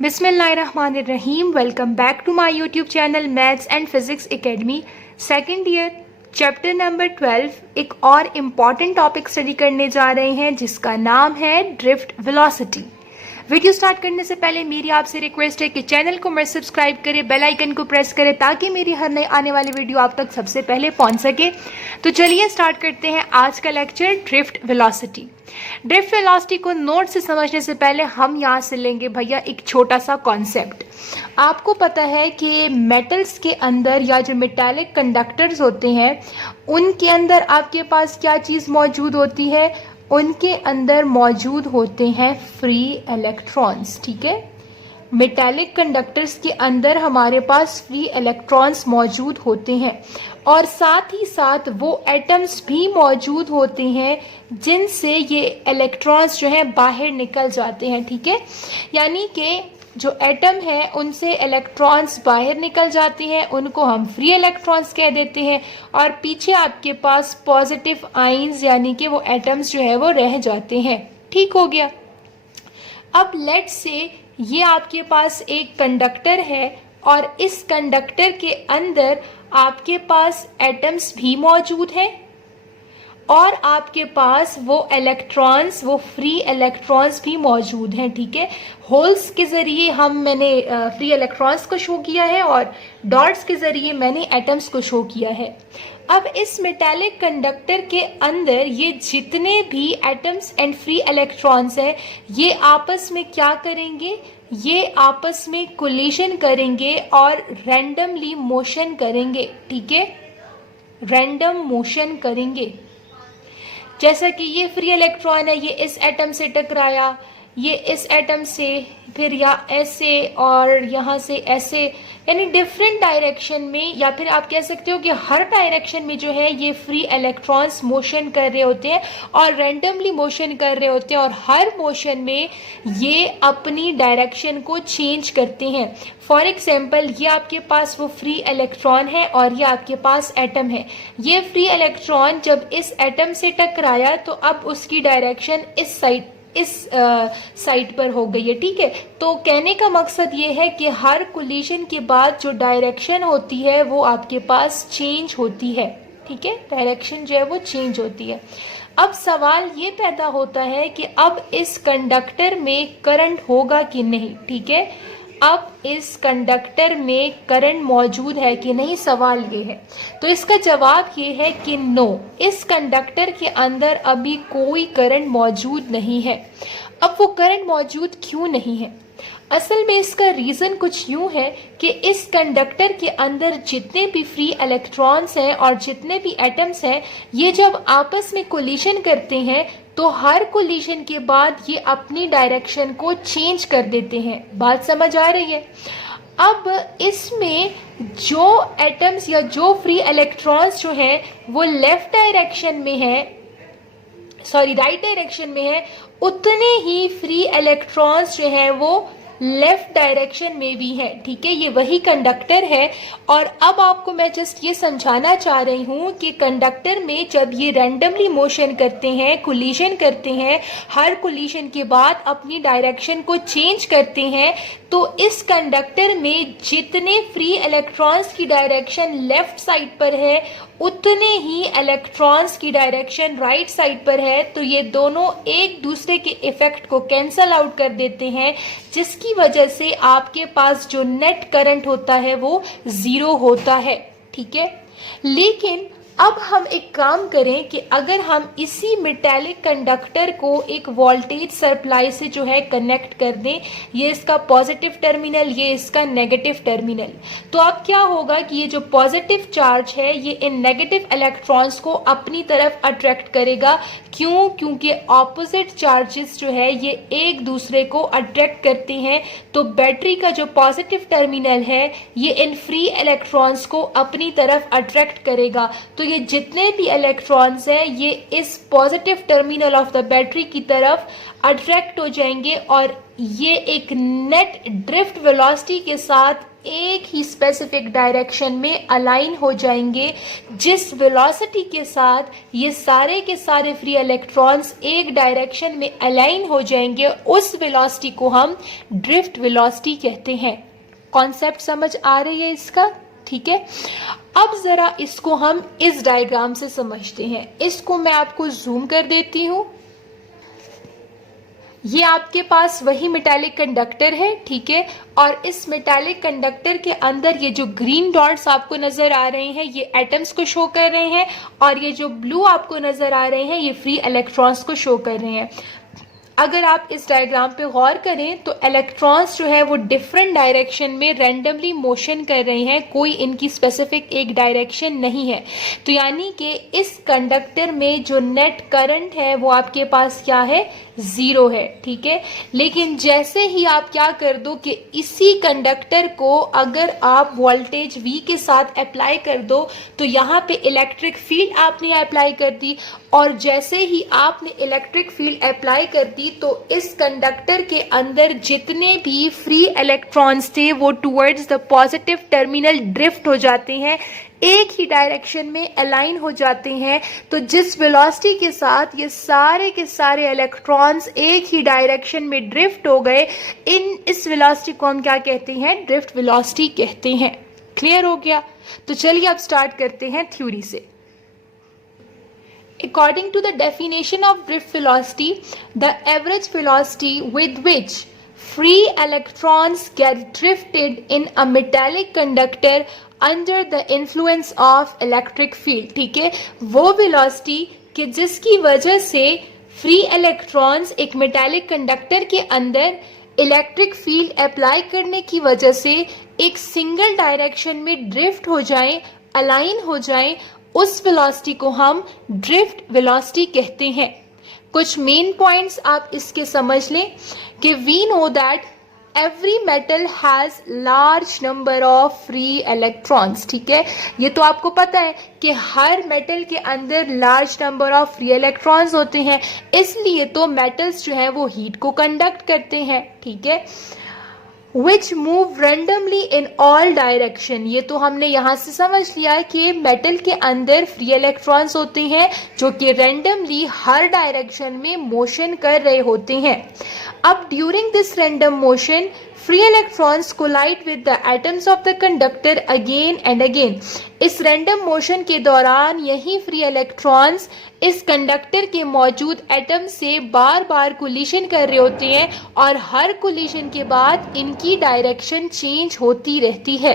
बिस्मिल्लाहिर्रहमानिर्रहीम। Welcome back to my YouTube channel maths and physics academy. Second year chapter number 12 एक और important topic study करने जा रहे हैं जिसका नाम है ड्रिफ्ट वेलोसिटी। वीडियो स्टार्ट करने से पहले मेरी आपसे रिक्वेस्ट है कि चैनल को मस्ट सब्सक्राइब करें, बेल आइकन को प्रेस करें ताकि मेरी हर नई आने वाली वीडियो आप तक सबसे पहले पहुंच सके। तो चलिए स्टार्ट करते हैं आज का lecture drift velocity. Drift velocity को नोट से समझने से पहले हम यहाँ से लेंगे भैया एक छोटा सा कॉन्सेप्ट। आपको पता है कि मेटल्स के अंदर या जो मेटालिक कंडक्टर्स होते हैं उनके अंदर आपके पास क्या चीज़ मौजूद होती है? उनके अंदर मौजूद होते हैं फ्री इलेक्ट्रॉन्स। ठीक है, मेटालिक कंडक्टर्स के अंदर हमारे पास फ्री इलेक्ट्रॉन्स मौजूद होते हैं और साथ ही साथ वो एटम्स भी मौजूद होते हैं जिनसे ये इलेक्ट्रॉन्स जो हैं बाहर निकल जाते हैं। ठीक है, यानी कि जो एटम है उनसे इलेक्ट्रॉन्स बाहर निकल जाते हैं, उनको हम फ्री इलेक्ट्रॉन्स कह देते हैं और पीछे आपके पास पॉजिटिव आयंस यानी कि वो एटम्स जो है वो रह जाते हैं। ठीक हो गया। अब लेट्स से ये आपके पास एक कंडक्टर है और इस कंडक्टर के अंदर आपके पास एटम्स भी मौजूद हैं और आपके पास वो इलेक्ट्रॉन्स, वो फ्री इलेक्ट्रॉन्स भी मौजूद हैं। ठीक है, होल्स के ज़रिए मैंने फ्री इलेक्ट्रॉन्स को शो किया है और डॉट्स के ज़रिए मैंने एटम्स को शो किया है। अब इस मेटालिक कंडक्टर के अंदर ये जितने भी एटम्स एंड फ्री इलेक्ट्रॉन्स हैं ये आपस में क्या करेंगे? ये आपस में कोलिशन करेंगे और रैंडमली मोशन करेंगे। ठीक है, रैंडम मोशन करेंगे। जैसा कि ये फ्री इलेक्ट्रॉन है, ये इस एटम से टकराया, ये इस एटम से, फिर या ऐसे और यहाँ से ऐसे, यानी डिफरेंट डायरेक्शन में, या फिर आप कह सकते हो कि हर डायरेक्शन में जो है ये फ्री इलेक्ट्रॉन्स मोशन कर रहे होते हैं और रैंडमली मोशन कर रहे होते हैं और हर मोशन में ये अपनी डायरेक्शन को चेंज करते हैं। फॉर एग्जाम्पल ये आपके पास वो फ्री इलेक्ट्रॉन है और ये आपके पास एटम है। ये फ्री इलेक्ट्रॉन जब इस एटम से टकराया तो अब उसकी डायरेक्शन इस साइड पर हो गई है। ठीक है, तो कहने का मकसद ये है कि हर कोलिशन के बाद जो डायरेक्शन होती है वो आपके पास चेंज होती है। ठीक है, डायरेक्शन जो है वो चेंज होती है। अब सवाल ये पैदा होता है कि अब इस कंडक्टर में करंट होगा कि नहीं। ठीक है, अब इस कंडक्टर में करंट मौजूद है कि नहीं, सवाल ये है। तो इसका जवाब ये है कि नो, इस कंडक्टर के अंदर अभी कोई करंट मौजूद नहीं है। अब वो करंट मौजूद क्यों नहीं है? असल में इसका रीज़न कुछ यूं है कि इस कंडक्टर के अंदर जितने भी फ्री इलेक्ट्रॉन्स हैं और जितने भी एटम्स हैं ये जब आपस में कोलिशन करते हैं तो हर कोलिशन के बाद ये अपनी डायरेक्शन को चेंज कर देते हैं। बात समझ आ रही है? अब इसमें जो एटम्स या जो फ्री इलेक्ट्रॉन्स जो हैं वो लेफ्ट डायरेक्शन में है, राइट डायरेक्शन में है, उतने ही फ्री इलेक्ट्रॉन्स जो हैं वो लेफ्ट डायरेक्शन में भी है। ठीक है, ये वही कंडक्टर है और अब आपको मैं जस्ट ये समझाना चाह रही हूँ कि कंडक्टर में जब ये रैंडमली मोशन करते हैं, कोलिशन करते हैं, हर कोलिशन के बाद अपनी डायरेक्शन को चेंज करते हैं, तो इस कंडक्टर में जितने फ्री इलेक्ट्रॉन्स की डायरेक्शन लेफ्ट साइड पर है उतने ही इलेक्ट्रॉन्स की डायरेक्शन राइट साइड पर है। तो ये दोनों एक दूसरे के इफेक्ट को कैंसल आउट कर देते हैं जिसकी वजह से आपके पास जो नेट करंट होता है वो जीरो होता है। ठीक है, लेकिन अब हम एक काम करें कि अगर हम इसी मेटालिक कंडक्टर को एक वोल्टेज सप्लाई से जो है कनेक्ट कर दें, ये इसका पॉजिटिव टर्मिनल, ये इसका नेगेटिव टर्मिनल, तो अब क्या होगा कि ये जो पॉजिटिव चार्ज है ये इन नेगेटिव इलेक्ट्रॉन्स को अपनी तरफ अट्रैक्ट करेगा। क्यों? क्योंकि ऑपोजिट चार्जेस जो है ये एक दूसरे को अट्रैक्ट करते हैं। तो बैटरी का जो पॉजिटिव टर्मिनल है ये इन फ्री इलेक्ट्रॉन्स को अपनी तरफ अट्रैक्ट करेगा। तो ये जितने भी इलेक्ट्रॉन्स हैं ये इस positive terminal of the battery की तरफ अट्रैक्ट हो जाएंगे और ये एक नेट ड्रिफ्ट वेलोसिटी के साथ एक ही स्पेसिफिक डायरेक्शन में अलाइन हो जाएंगे। जिस वेलोसिटी के साथ ये सारे के सारे फ्री इलेक्ट्रॉन्स एक डायरेक्शन में अलाइन हो जाएंगे, उस वेलोसिटी को हम ड्रिफ्ट वेलोसिटी कहते हैं। कॉन्सेप्ट समझ आ रही है इसका? ठीक है, अब जरा इसको हम इस डायग्राम से समझते हैं। इसको मैं आपको जूम कर देती हूं। ये आपके पास वही मेटालिक कंडक्टर है, ठीक है, और इस मेटालिक कंडक्टर के अंदर ये जो ग्रीन डॉट्स आपको नजर आ रहे हैं ये एटम्स को शो कर रहे हैं, और ये जो ब्लू आपको नजर आ रहे हैं ये फ्री इलेक्ट्रॉन्स को शो कर रहे हैं। अगर आप इस डायग्राम पे गौर करें तो इलेक्ट्रॉन्स जो है वो डिफरेंट डायरेक्शन में रैंडमली मोशन कर रहे हैं, कोई इनकी स्पेसिफिक एक डायरेक्शन नहीं है। तो यानी कि इस कंडक्टर में जो नेट करंट है वो आपके पास क्या है? जीरो है, ठीक है। लेकिन जैसे ही आप क्या कर दो कि इसी कंडक्टर को अगर आप वोल्टेज V के साथ अप्लाई कर दो तो यहाँ पे इलेक्ट्रिक फील्ड आपने अप्लाई कर दी, और जैसे ही आपने इलेक्ट्रिक फील्ड अप्लाई कर दी तो इस कंडक्टर के अंदर जितने भी फ्री इलेक्ट्रॉन्स थे वो towards the positive terminal drift हो जाते हैं, एक ही डायरेक्शन में अलाइन हो जाते हैं। तो जिस वेलोसिटी के साथ ये सारे के सारे इलेक्ट्रॉन्स एक ही डायरेक्शन में ड्रिफ्ट हो गए, इस वेलोसिटी को हम क्या कहते हैं? ड्रिफ्ट वेलोसिटी कहते हैं। क्लियर हो गया? तो चलिए अब स्टार्ट करते हैं थ्योरी से। According to the definition of drift velocity, the average velocity with which free electrons get drifted in a metallic conductor under the influence of electric field, ठीक है, वो velocity कि जिसकी वजह से फ्री इलेक्ट्रॉन्स एक मेटालिक कंडक्टर के अंदर इलेक्ट्रिक फील्ड अप्लाई करने की वजह से एक सिंगल डायरेक्शन में ड्रिफ्ट हो जाएं, अलाइन हो जाएं, उस वेलोसिटी को हम ड्रिफ्ट वेलोसिटी कहते हैं। कुछ मेन पॉइंट्स आप इसके समझ लें कि we know that every metal has large number of free electrons, ठीक है, ये तो आपको पता है कि हर मेटल के अंदर large number of free electrons होते हैं, इसलिए तो मेटल्स जो है वो हीट को कंडक्ट करते हैं, ठीक है। which move randomly in all direction, ये तो हमने यहाँ से समझ लिया है कि मेटल के अंदर फ्री इलेक्ट्रॉन्स होते हैं जो कि रैंडमली हर डायरेक्शन में मोशन कर रहे होते हैं। अब during this random motion free electrons collide with the atoms of the conductor again and again. इस रैंडम मोशन के दौरान यही फ्री इलेक्ट्रॉन्स इस कंडक्टर के मौजूद एटम से बार बार कोलिशन कर रहे होते हैं, और हर कोलिशन के बाद इनकी डायरेक्शन चेंज होती रहती है।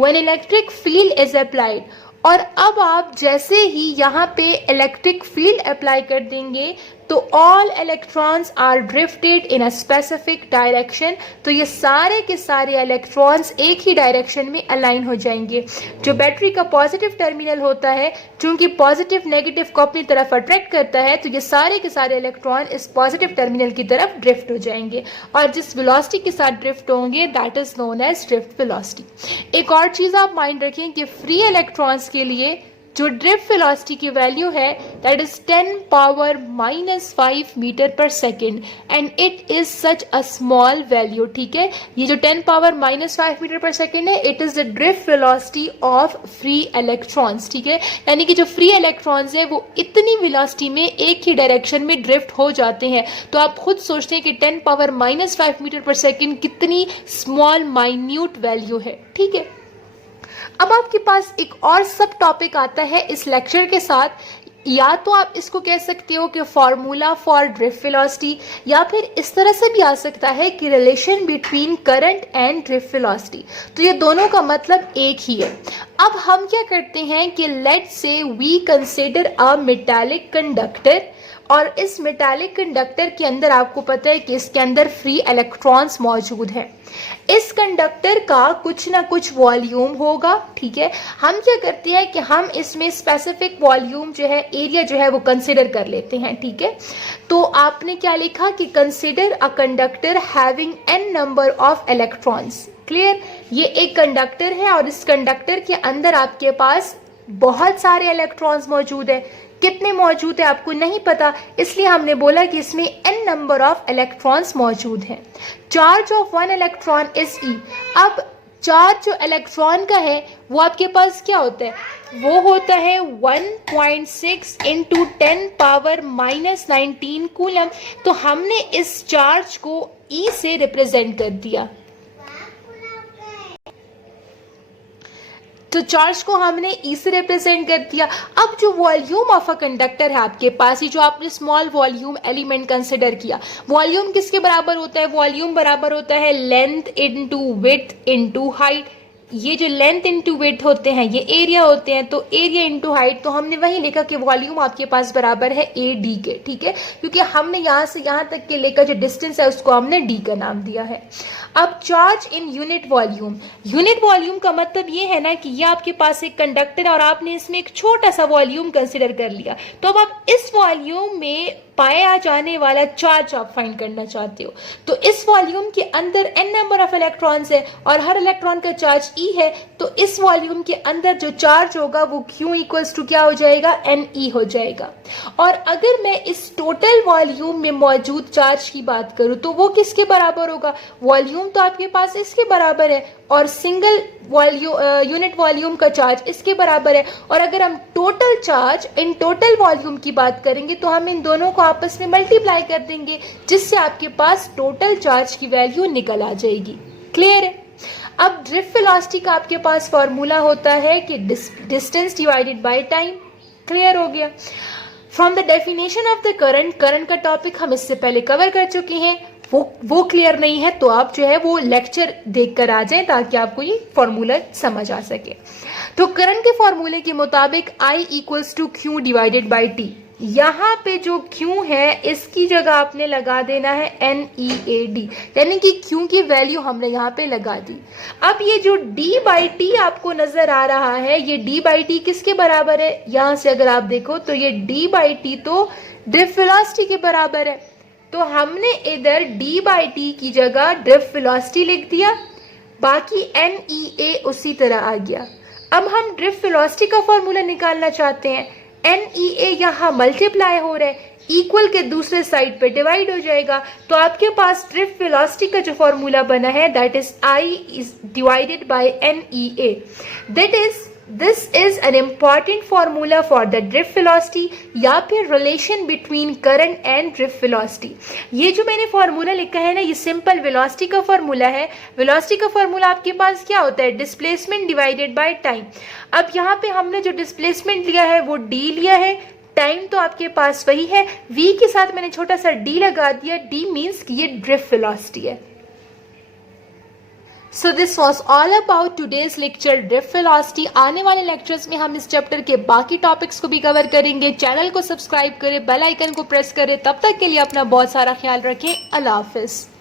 When electric field is applied, और अब आप जैसे ही यहाँ पे इलेक्ट्रिक फील्ड अप्लाई कर देंगे तो all electrons are drifted in a specific direction, तो ये सारे के सारे इलेक्ट्रॉन्स एक ही डायरेक्शन में अलाइन हो जाएंगे। जो बैटरी का पॉजिटिव टर्मिनल होता है, चूंकि पॉजिटिव नेगेटिव को अपनी तरफ अट्रैक्ट करता है, तो ये सारे के सारे इलेक्ट्रॉन इस पॉजिटिव टर्मिनल की तरफ ड्रिफ्ट हो जाएंगे, और जिस वेलोसिटी के साथ ड्रिफ्ट होंगे that is known as drift velocity. एक और चीज आप माइंड रखें कि फ्री इलेक्ट्रॉन्स के लिए जो ड्रिफ्ट वेलोसिटी की वैल्यू है दैट इज 10⁻⁵ मीटर पर second, and it is such a small value, ठीक है। ये जो 10⁻⁵ मीटर पर सेकेंड है, it is the drift velocity of free electrons, ठीक है। यानी कि जो फ्री इलेक्ट्रॉन्स है वो इतनी वेलोसिटी में एक ही डायरेक्शन में ड्रिफ्ट हो जाते हैं। तो आप खुद सोचते हैं कि 10⁻⁵ मीटर पर सेकेंड कितनी स्मॉल माइन्यूट वैल्यू है, ठीक है। अब आपके पास एक और सब टॉपिक आता है इस लेक्चर के साथ, या तो आप इसको कह सकते हो कि फॉर्मूला फॉर ड्रिफ्ट वेलोसिटी, या फिर इस तरह से भी आ सकता है कि relation between current and drift velocity. तो ये दोनों का मतलब एक ही है। अब हम क्या करते हैं कि let's say we consider a metallic conductor, और इस मेटालिक कंडक्टर के अंदर आपको पता है कि इसके अंदर फ्री इलेक्ट्रॉन्स मौजूद हैं। इस कंडक्टर का कुछ ना कुछ वॉल्यूम होगा, ठीक है। हम क्या करते हैं कि हम इसमें स्पेसिफिक वॉल्यूम जो है, एरिया जो है वो कंसिडर कर लेते हैं, ठीक है। तो आपने क्या लिखा कि consider a conductor having n number of electrons. Clear? ये एक कंडक्टर है और इस कंडक्टर के अंदर आपके पास बहुत सारे इलेक्ट्रॉन्स मौजूद है। कितने मौजूद है आपको नहीं पता, इसलिए हमने बोला कि इसमें n नंबर ऑफ इलेक्ट्रॉन्स मौजूद हैं। Charge of 1 electron is E। अब चार्ज जो इलेक्ट्रॉन का है वो आपके पास क्या होता है, वो होता है 1.6 इंटू 10⁻⁻19 कूलम। तो हमने इस चार्ज को E से रिप्रेजेंट कर दिया। तो चार्ज को हमने E से रिप्रेजेंट कर दिया। अब जो वॉल्यूम ऑफ अ कंडक्टर है आपके पास, ये जो आपने स्मॉल वॉल्यूम एलिमेंट कंसिडर किया, वॉल्यूम किसके बराबर होता है, वॉल्यूम बराबर होता है length into width into height. ये जो लेंथ इनटू विड्थ होते हैं ये एरिया होते हैं, तो एरिया इनटू हाइट, तो हमने वही लिखा कि वॉल्यूम आपके पास बराबर है AD के, ठीक है, क्योंकि हमने यहाँ से यहाँ तक के लेकर जो डिस्टेंस है उसको हमने D का नाम दिया है। अब charge in unit volume, unit volume का मतलब ये है ना कि ये आपके पास एक कंडक्टर है और आपने इसमें एक छोटा सा वॉल्यूम कंसिडर कर लिया, तो अब आप इस वॉल्यूम में पाया जाने वाला चार्ज आप फाइंड करना चाहते हो। तो इस वॉल्यूम के अंदर n नंबर ऑफ इलेक्ट्रॉन्स है और हर इलेक्ट्रॉन का चार्ज E है, तो इस वॉल्यूम के अंदर जो चार्ज होगा वो Q इक्वल्स टू क्या हो जाएगा, NE हो जाएगा। और अगर मैं इस टोटल वॉल्यूम में मौजूद चार्ज की बात करूं तो वो किसके बराबर होगा, वॉल्यूम तो आपके पास इसके बराबर है और सिंगल यूनिट वॉल्यूम का चार्ज इसके बराबर है। और अगर हम total charge in total volume की बात करेंगे तो हम इन दोनों को आपस में मल्टीप्लाई कर देंगे, जिससे आपके पास टोटल चार्ज की वैल्यू निकल आ जाएगी। क्लियर है। अब ड्रिफ्ट वेलोसिटी का आपके पास फॉर्मूला होता है कि distance divided by time. Clear हो गया। From the definition of the current, current का टॉपिक हम इससे पहले कवर कर चुके हैं, वो क्लियर नहीं है तो आप जो है वो लेक्चर देखकर आ जाएं ताकि आपको ये फॉर्मूला समझ आ सके। तो करंट के फॉर्मूले के मुताबिक I equals to Q divided by T। यहाँ पे जो Q है इसकी जगह आपने लगा देना है NEAD, यानी कि Q की वैल्यू हमने यहाँ पे लगा दी। अब ये जो D बाई T आपको नजर आ रहा है, ये D बाई T किसके बराबर है, यहाँ से अगर आप देखो तो ये D बाई T तो ड्रिफ्ट वेलोसिटी के बराबर है। तो हमने इधर D बाई T की जगह ड्रिफ्ट वेलोसिटी लिख दिया, बाकी NEA उसी तरह आ गया। अब हम ड्रिफ्ट वेलोसिटी का फॉर्मूला निकालना चाहते हैं, NEA यहाँ मल्टीप्लाई हो रहा है, इक्वल के दूसरे साइड पे डिवाइड हो जाएगा, तो आपके पास ड्रिफ्ट वेलोसिटी का जो फॉर्मूला बना है that is I is divided by NEA। That is this is an important formula for the drift velocity या फिर relation between current and drift velocity. ये जो मैंने फॉर्मूला लिखा है ना, ये सिंपल वेलोसिटी का फॉर्मूला है। वेलोसिटी का फॉर्मूला आपके पास क्या होता है, डिस्प्लेसमेंट डिवाइडेड बाय टाइम। अब यहाँ पे हमने जो डिस्प्लेसमेंट लिया है वो D लिया है, टाइम तो आपके पास वही है, V के साथ मैंने छोटा सा D लगा दिया, D मीन्स कि ये ड्रिफ्ट वेलोसिटी है। So this was all about today's lecture drift velocity. आने वाले लेक्चर्स में हम इस चैप्टर के बाकी टॉपिक्स को भी कवर करेंगे। चैनल को सब्सक्राइब करें, बेल आइकन को प्रेस करें। तब तक के लिए अपना बहुत सारा ख्याल रखें। अल्लाह हाफिज।